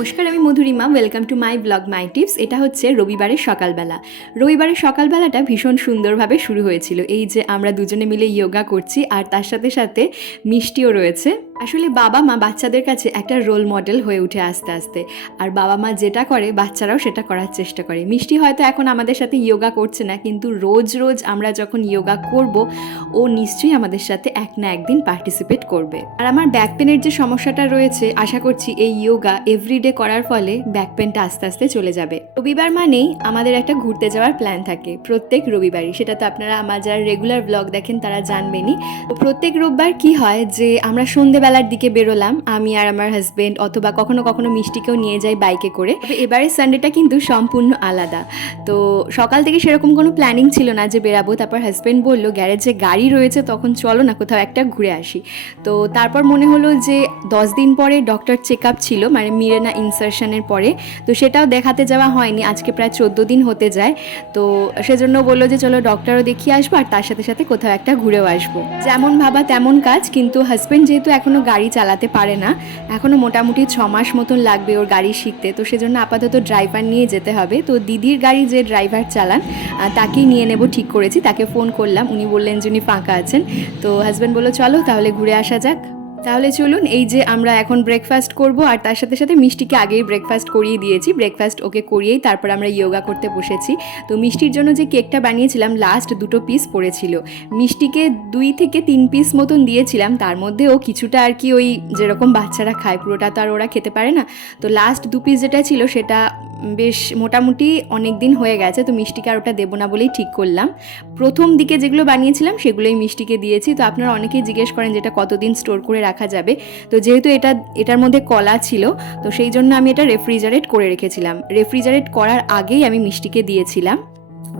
নমস্কার, আমি welcome to my blog my tips এটা হচ্ছে রবিবারের সকালবেলা। রবিবারের সকালবেলাটা ভীষণ সুন্দরভাবে শুরু হয়েছিল। এই যে আমরা দুজনে মিলে ইয়োগা করছি, আর তার সাথে সাথে মিষ্টিও রয়েছে। আসলে বাবা মা বাচ্চাদের কাছে একটা রোল মডেল হয়ে উঠে আস্তে আস্তে। আর বাবা মা যেটা করে, বাচ্চারাও সেটা করার চেষ্টা করে। মিষ্টি হয়তো এখন আমাদের সাথে যোগা করছে না, কিন্তু রোজ রোজ আমরা যখন ইয়োগা করব, ও নিশ্চয়ই আমাদের সাথে এক না একদিন পার্টিসিপেট করবে। আর আমার ব্যাক পেনের যে সমস্যাটা রয়েছে, আশা করছি এই যোগা এভরিডে করার ফলে ব্যাক পেনটা আস্তে আস্তে চলে যাবে। রবিবার মানেই আমাদের একটা ঘুরতে যাওয়ার প্ল্যান থাকে, প্রত্যেক রবিবারই। সেটা তো আপনারা আমার যারা রেগুলার ব্লগ দেখেন তারা জানবেনই। প্রত্যেক রোববার কি হয় যে, আমরা সন্ধেবেলার দিকে বেরোলাম, আমি আর আমার হাজবেন্ড অথবা কখনো কখনো মিষ্টিকেও নিয়ে যাই বাইকে করে। তবে এবারের সানডেটা কিন্তু সম্পূর্ণ আলাদা। তো সকাল থেকে সেরকম কোনো প্ল্যানিং ছিল না যে বেরাবো। তারপর হাজবেন্ড বলল গ্যারেজে গাড়ি রয়েছে, তখন চলো না, কোথাও একটা ঘুরে আসি। তো তারপর মনে হলো যে দশ দিন পরে ডক্টর চেক আপ ছিল মানে মিরেনা ইনসারশনের পরে। তো সেটাও দেখাতে যাওয়া হয়নি, আজকে প্রায় চোদ্দ দিন হতে যায়। তো সেজন্য বলল যে, চলো ডক্টরও দেখিয়ে আসব, আর তার সাথে সাথে কোথাও একটা ঘুরেও আসব। যেমন ভাবা তেমন কাজ, কিন্তু হাজবেন্ড যেহেতু এখনও গাড়ি চালাতে পারে না। এখনও মোটামুটি ছ মাস মতন লাগবে ওর গাড়ি শিখতে। তো সেজন্য আপাতত ড্রাইভার নিয়ে যেতে হবে। তো দিদির গাড়ি যে ড্রাইভার চালান তাকেই নিয়ে নেব ঠিক করেছি। তাকে ফোন করলাম। উনি বললেন যে উনি ফাঁকা আছেন। তো হাজব্যান্ড বলল, চলো তাহলে ঘুরে আসা যাক। তাহলে চলুন এই যে আমরা এখন ব্রেকফাস্ট করব, আর তার সাথে সাথে মিষ্টিকে আগেই ব্রেকফাস্ট করিয়ে দিয়েছি। ব্রেকফাস্ট ওকে করিয়েই তারপর আমরা ইয়োগা করতে বসেছি। তো মিষ্টির জন্য যে কেকটা বানিয়েছিলাম লাস্ট দুটো পিস পড়েছিল। মিষ্টিকে দুই থেকে তিন পিস মতন দিয়েছিলাম, তার মধ্যে ও কিছুটা আর কি ওই যেরকম বাচ্চারা খায়, পুরোটা তো আর ওরা খেতে পারে না। তো লাস্ট দু পিস যেটা ছিল, সেটা বেশ মোটামুটি অনেক দিন হয়ে গেছে, তো মিষ্টিকে আর ওটা দেবো না বলেই ঠিক করলাম। প্রথম দিকে যেগুলো বানিয়েছিলাম সেগুলোই মিষ্টিকে দিয়েছি, তো আপনারা অনেকেই জিজ্ঞেস করেন যেটা কতদিন স্টোর করে রাখা যাবে। তো যেহেতু এটা, এটার মধ্যে কলা ছিল, তো সেই জন্য আমি এটা রেফ্রিজারেট করে রেখেছিলাম। রেফ্রিজারেট করার আগেই আমি মিষ্টিকে দিয়েছিলাম।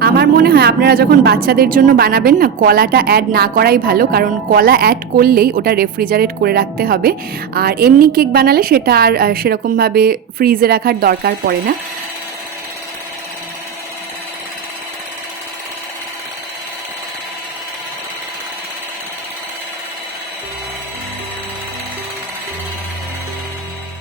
আমার মনে হয় আপনারা যখন বাচ্চাদের জন্য বানাবেন না, কলাটা অ্যাড না করাই ভালো, কারণ কলা অ্যাড করলেই ওটা রেফ্রিজারেট করে রাখতে হবে। আর এমনি কেক বানালে সেটা আর সেরকমভাবে ফ্রিজে রাখার দরকার পড়ে না।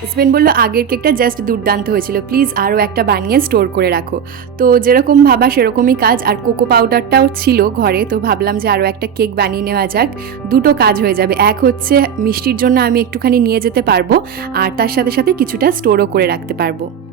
হাজবেন্ড বলল, আগের কেকটা জাস্ট দুর্দান্ত হয়েছিল। প্লিজ আরও একটা বানিয়ে স্টোর করে রাখো। তো যেরকম ভাবা সেরকমই কাজ। আর কোকো পাউডারটাও ছিল ঘরে, তো ভাবলাম যে আরও একটা কেক বানিয়ে নেওয়া যাক। দুটো কাজ হয়ে যাবে। এক হচ্ছে মিষ্টির জন্য আমি একটুখানি নিয়ে যেতে পারব, আর তার সাথে সাথে কিছুটা স্টোরও করে রাখতে পারব।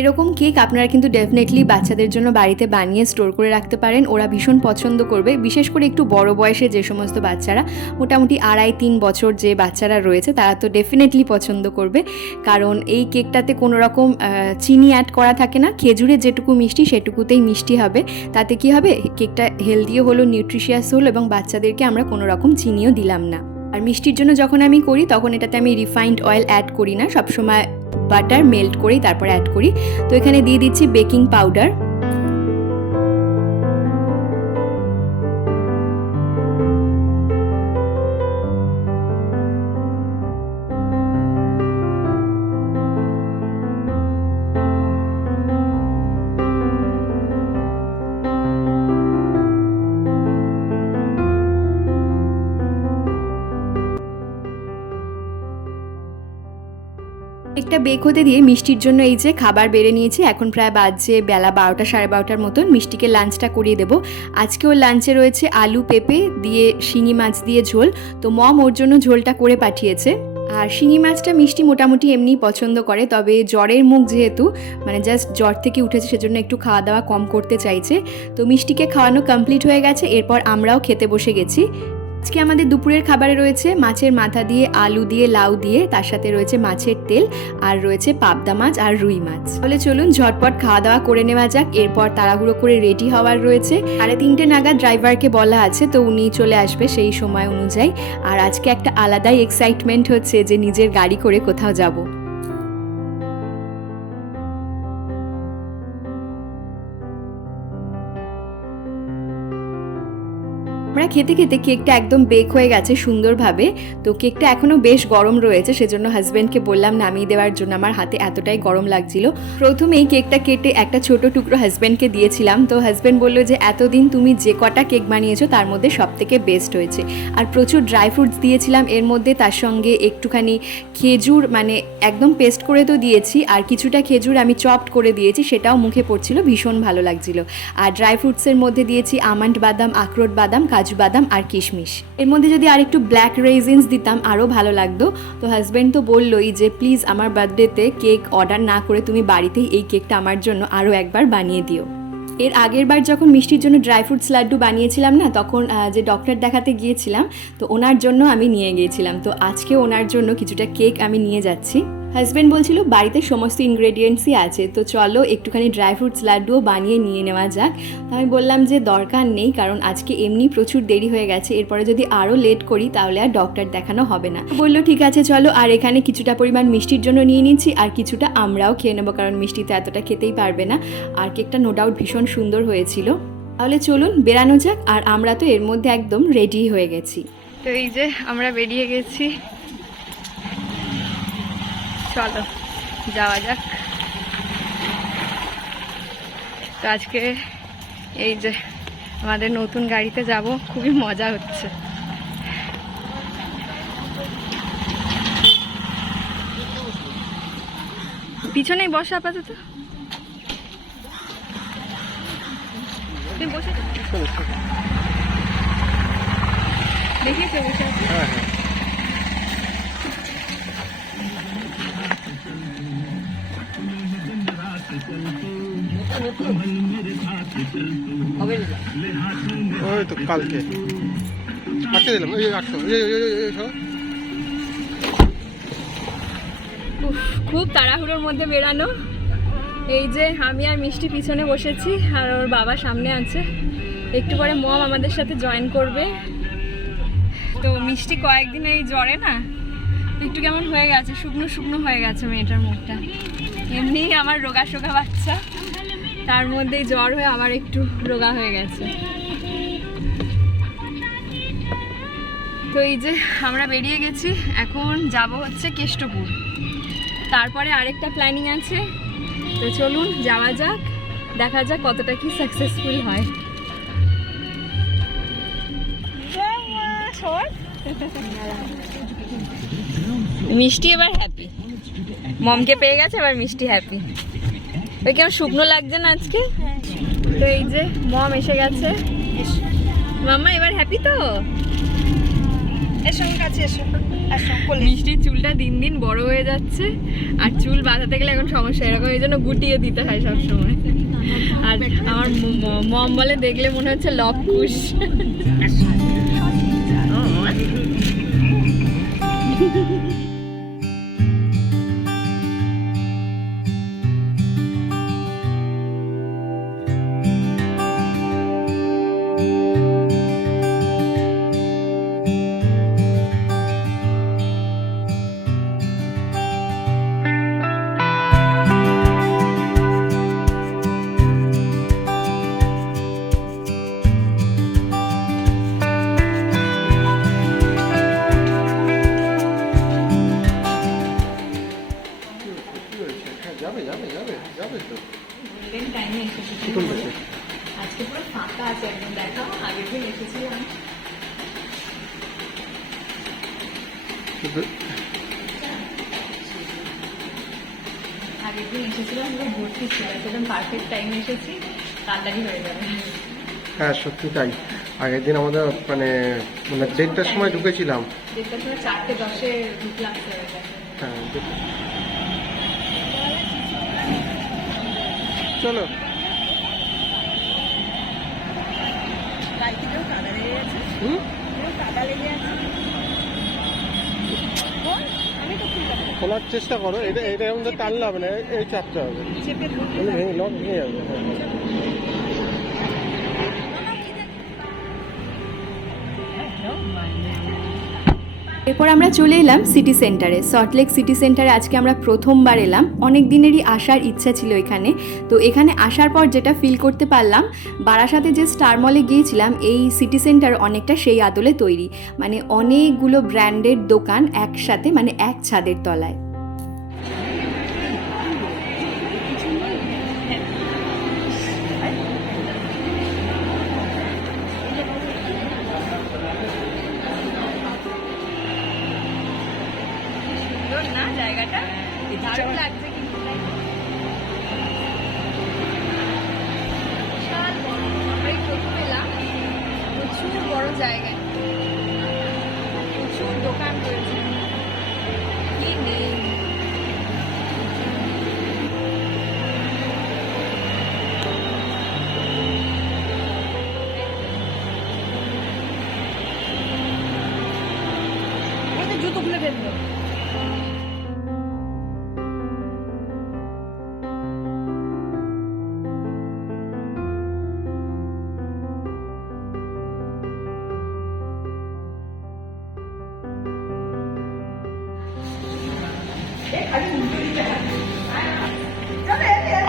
এরকম কেক আপনারা কিন্তু ডেফিনেটলি বাচ্চাদের জন্য বাড়িতে বানিয়ে স্টোর করে রাখতে পারেন। ওরা ভীষণ পছন্দ করবে। বিশেষ করে একটু বড় বয়সে যে সমস্ত বাচ্চারা, মোটামুটি আড়াই তিন বছর যে বাচ্চারা রয়েছে, তারা তো ডেফিনেটলি পছন্দ করবে। কারণ এই কেকটাতে কোনো রকম চিনি অ্যাড করা থাকে না। খেজুরের যেটুকু মিষ্টি, সেটুকুতেই মিষ্টি হবে। তাতে কি হবে? কেকটা হেলদিও হলো নিউট্রিশিয়াস হলো এবং বাচ্চাদেরকে আমরা কোনো রকম চিনিও দিলাম না। আর মিষ্টির জন্য যখন আমি করি, তখন এটাতে আমি রিফাইন্ড অয়েল অ্যাড করি না। সবসময় বাটার মেল্ট করি তারপর অ্যাড করি। তো এখানে দিয়ে দিচ্ছি বেকিং পাউডার একটা বেক হতে দিয়ে মিষ্টির জন্য এই যে খাবার বেড়ে নিয়েছি, এখন প্রায় বাজে বেলা বারোটা সাড়ে বারোটার মতন। মিষ্টিকে লাঞ্চটা করিয়ে দেবো। আজকে ওর লাঞ্চে রয়েছে আলু, পেঁপে, দিয়ে শিঙি মাছ দিয়ে ঝোল। তো মম ওর জন্য ঝোলটা করে পাঠিয়েছে। আর শিঙি মাছটা মিষ্টি মোটামুটি এমনি পছন্দ করে, তবে জ্বরের মুখ যেহেতু মানে জাস্ট জ্বর থেকে উঠেছে সেজন্য একটু খাওয়া দাওয়া কম করতে চাইছে। তো মিষ্টিকে খাওয়ানো কমপ্লিট হয়ে গেছে, এরপর আমরাও খেতে বসে গেছি। আজকে আমাদের দুপুরের খাবারে রয়েছে মাছের মাথা দিয়ে, আলু দিয়ে, লাউ দিয়ে, তার সাথে রয়েছে মাছের তেল, আর রয়েছে পাবদা মাছ আর রুই মাছ। তাহলে চলুন ঝটপট খাওয়া দাওয়া করে নেওয়া যাক, এরপর তাড়াহুড়ো করে রেডি হওয়ার রয়েছে। সাড়ে তিনটে নাগাদ ড্রাইভারকে বলা আছে, তো উনি চলে আসবে সেই সময় অনুযায়ী। আর আজকে একটা আলাদাই এক্সাইটমেন্ট হচ্ছে যে নিজের গাড়ি করে কোথাও যাব। আমরা খেতে খেতে কেকটা একদম বেক হয়ে গেছে সুন্দরভাবে। তো কেকটা এখনও বেশ গরম রয়েছে, সেজন্য হাজব্যান্ডকে বললাম নামিয়ে দেওয়ার জন্য আমার হাতে এতটাই গরম লাগছিল। প্রথমেই কেকটা কেটে একটা ছোট টুকরো হাজব্যান্ডকে দিয়েছিলাম। তো হাজব্যান্ড বলল যে, এতদিন তুমি যে কটা কেক বানিয়েছো, তার মধ্যে সব থেকে বেস্ট হয়েছে। আর প্রচুর ড্রাই ফ্রুটস দিয়েছিলাম, এর মধ্যে তার সঙ্গে একটুখানি খেজুর মানে একদম পেস্ট করে তো দিয়েছি, আর কিছুটা খেজুর আমি চপড করে দিয়েছি, সেটাও মুখে পড়ছিল, ভীষণ ভালো লাগছিল। আর ড্রাই ফ্রুটসের মধ্যে দিয়েছি আমন্ড বাদাম, আখরোট বাদাম কাজু বাদাম আর কিশমিশ। এর মধ্যে যদি আর একটু ব্ল্যাক রেজিনস দিতাম আরও ভালো লাগতো। তো হাজব্যান্ড তো বললোই যে প্লিজ আমার বার্থডেতে কেক অর্ডার না করে তুমি বাড়িতেই এই কেকটা আমার জন্য আরও একবার বানিয়ে দিও। এর আগের বার যখন মিষ্টির জন্য ড্রাই ফ্রুটস লাড্ডু বানিয়েছিলাম না, তখন যে ডক্টর দেখাতে গিয়েছিলাম, তো ওনার জন্য আমি নিয়ে গিয়েছিলাম। তো আজকে ওনার জন্য কিছুটা কেক আমি নিয়ে যাচ্ছি। হাজব্যান্ড বলছিল, বাড়িতে সমস্ত ইনগ্রেডিয়েন্টসই আছে, তো চলো একটুখানি ড্রাই ফ্রুটস লাড্ডুও বানিয়ে নিয়ে নেওয়া যাক। আমি বললাম যে, দরকার নেই, কারণ আজকে এমনি প্রচুর দেরি হয়ে গেছে, এরপরে যদি আরও লেট করি, তাহলে আর ডক্টর দেখানো হবে না। বলল, ঠিক আছে, চলো, আর এখানে কিছুটা পরিমাণ মিষ্টির জন্য নিয়ে নিচ্ছি, আর কিছুটা আমরাও খেয়ে নেব, কারণ মিষ্টি তো এতটা খেতেই পারবে না। আর কেকটা নো ডাউট ভীষণ সুন্দর হয়েছিল। তাহলে চলুন, বেরানো যাক, আর আমরা তো এর মধ্যে একদম রেডি হয়ে গেছি। তো এই যে, আমরা বেরিয়ে গেছি। চলো যাওয়া যাক। তো আজকে এই যে আমাদের নতুন গাড়িতে যাব খুবই মজা হচ্ছে। পিছনেই বসে আপাতত। বসে দেখিয়েছো বসে আছে? ওই তো কালকে। দিলাম। উফ, খুব তাড়াহুড়োর মধ্যে বেরানো। এই যে আমি আর মিষ্টি পিছনে বসেছি আর ওর বাবা সামনে আছে। একটু পরে মম আমাদের সাথে জয়েন করবে। তো মিষ্টি কয়েকদিন এই জ্বরে না একটু কেমন হয়ে গেছে শুকনো শুকনো হয়ে গেছে মেয়েটার মুখটা। এমনি আমার রোগা সোগা বাচ্চা। তার মধ্যেই জ্বর হয়ে আবার একটু রোগা হয়ে গেছে। তো এই যে আমরা বেরিয়ে গেছি, এখন যাব হচ্ছে কেষ্টপুর। তারপরে আরেকটা প্ল্যানিং আছে। তো চলুন যাওয়া যাক, দেখা যাক কতটা কি সাকসেসফুল হয়। মিষ্টি এবার হ্যাপি মমকে পেয়ে গেছে, এবার মিষ্টি হ্যাপি কেমন শুকনো লাগছে না আজকে? তো এই যে মম এসে গেছে। মাম্মা এবার হ্যাপি তো? এসো কাছে এসো। মিষ্টির চুলটা দিন দিন বড় হয়ে যাচ্ছে আর চুল বাঁধাতে গেলে এখন সমস্যা এরকম এই জন্য গুটিয়ে দিতে হয় সব সময় আর আমার মম বলে দেখলে মনে হচ্ছে লক যাবে যাবে যাবে যাবে তো। টাইমে এসেছি। আজকে পুরো ফাঁকা আছে একদম দেখাও আগের দিন এসেছিলাম। আগের দিন এসেছিলাম পুরো ভর্তি ছিল একদম পারফেক্ট টাইমে এসেছি তাড়াতাড়ি হয়ে যাবে। হ্যাঁ সত্যি তাই। আগের দিন আমাদের মানে মানে দেড়টার সময় ঢুকেছিলাম। যেটা পুরো চারটে দশে ঢুকলাম হ্যাঁ দেড়টা। চলো লাইটেও কাদা লেগে গেছে হুম পুরো কাদা লেগে আছে বল, আমি তো খুললাম। খোলার চেষ্টা করো এটা এটা এমন তো টানলে হবে না এই- চাপটা হবে। লক ভেঙে যাবে। এরপর আমরা চলে এলাম সিটি সেন্টারে সল্টলেক সিটি সেন্টারে আজকে আমরা প্রথমবার এলাম। অনেক দিনেরই আসার ইচ্ছা ছিল এখানে। তো এখানে আসার পর যেটা ফিল করতে পারলাম, বারাসাতে যে স্টার মলে গিয়েছিলাম, এই সিটি সেন্টার অনেকটা সেই আদলে তৈরি। মানে অনেকগুলো ব্র্যান্ডের দোকান একসাথে মানে এক ছাদের তলায়।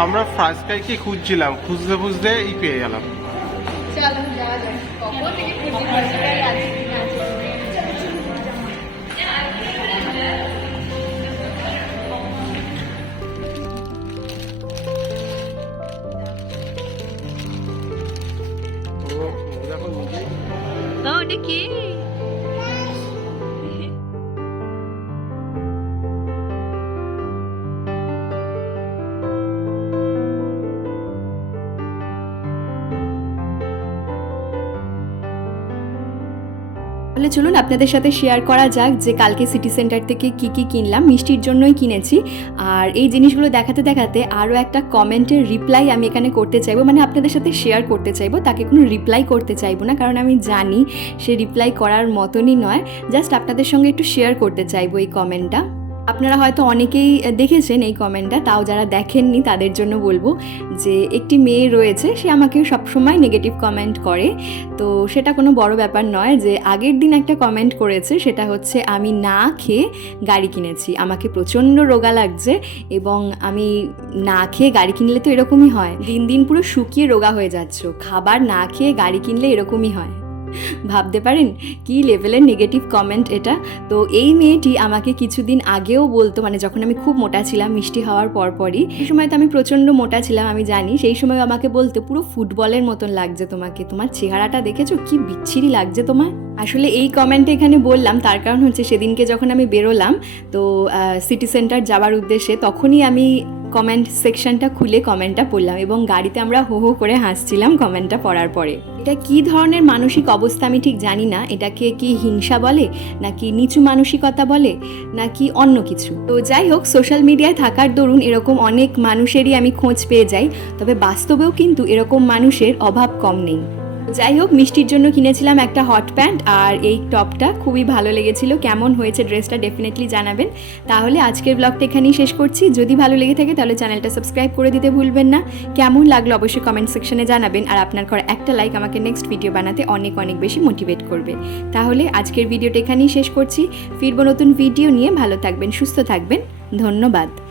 আমরা ফার্স্ট কাইকে খুঁজছিলাম খুঁজতে খুঁজতে এই পেয়ে গেলাম। চলো যাওয়া চলুন আপনাদের সাথে শেয়ার করা যাক যে কালকে সিটি সেন্টার থেকে কি কি কিনলাম, মিষ্টির জন্যই কিনেছি। আর এই জিনিসগুলো দেখাতে দেখাতে আরও একটা কমেন্টের রিপ্লাই আমি এখানে করতে চাইব। মানে আপনাদের সাথে শেয়ার করতে চাইব, তাকে কোনো রিপ্লাই করতে চাইব না, কারণ আমি জানি সে রিপ্লাই করার মতনই নয়। জাস্ট আপনাদের সঙ্গে একটু শেয়ার করতে চাইব এই কমেন্টটা আপনারা হয়তো অনেকেই দেখেছেন এই কমেন্টটা, তাও যারা দেখেননি তাদের জন্য বলব যে একটি মেয়ে রয়েছে, সে আমাকে সবসময় নেগেটিভ কমেন্ট করে। তো সেটা কোনো বড় ব্যাপার নয় যে আগের দিন একটা কমেন্ট করেছে, সেটা হচ্ছে, আমি না খেয়ে গাড়ি কিনেছি। আমাকে প্রচণ্ড রোগা লাগছে এবং আমি না খেয়ে গাড়ি কিনলে তো এরকমই হয়। দিন দিন পুরো শুকিয়ে রোগা হয়ে যাচ্ছ। খাবার না খেয়ে গাড়ি কিনলে এরকমই হয়। ভাবতে পারেন? কি লেভেলের নেগেটিভ কমেন্ট এটা? তো এই মেয়েটি আমাকে কিছুদিন আগেও বলতো মানে যখন আমি খুব মোটা ছিলাম, মিষ্টি হওয়ার পরপরই, সেই সময় তো আমি প্রচণ্ড মোটা ছিলাম, আমি জানি। সেই সময় আমাকে বলতো, পুরো ফুটবলের মতন লাগছে তোমাকে। তোমার চেহারাটা দেখেছ? কি বিচ্ছিরি লাগছে তোমার? আসলে এই কমেন্টে এখানে বললাম, তার কারণ হচ্ছে সেদিনকে যখন আমি বেরোলাম, তো সিটি সেন্টার যাওয়ার উদ্দেশ্যে, তখনই আমি কমেন্ট সেকশনটা খুলে কমেন্টটা পড়লাম এবং গাড়িতে আমরা হো হো করে হাসছিলাম কমেন্টটা পড়ার পরে। এটা কি ধরনের মানসিক অবস্থা আমি ঠিক জানি না। এটাকে কি হিংসা বলে? নাকি নিচু মানসিকতা বলে? নাকি অন্য কিছু? তো যাই হোক সোশ্যাল মিডিয়ায় থাকার দরুন এরকম অনেক মানুষেরই আমি খোঁজ পেয়ে যাই। তবে বাস্তবেও কিন্তু এরকম মানুষের অভাব কম নেই। যাই হোক, মিষ্টির জন্য কিনেছিলাম একটা হট প্যান্ট আর এই টপটা খুবই ভালো লেগেছিল। কেমন হয়েছে ড্রেসটা ডেফিনেটলি জানাবেন। তাহলে আজকের ব্লগটা এখানেই শেষ করছি। যদি ভালো লেগে থাকে তাহলে চ্যানেলটা সাবস্ক্রাইব করে দিতে ভুলবেন না। কেমন লাগল অবশ্যই কমেন্ট সেকশনে জানাবেন আর আপনার করা একটা লাইক আমাকে নেক্সট ভিডিও বানাতে অনেক অনেক বেশি মোটিভেট করবে। তাহলে আজকের ভিডিওটা এখানেই শেষ করছি। ফিরবো নতুন ভিডিও নিয়ে। ভালো থাকবেন, সুস্থ থাকবেন। ধন্যবাদ।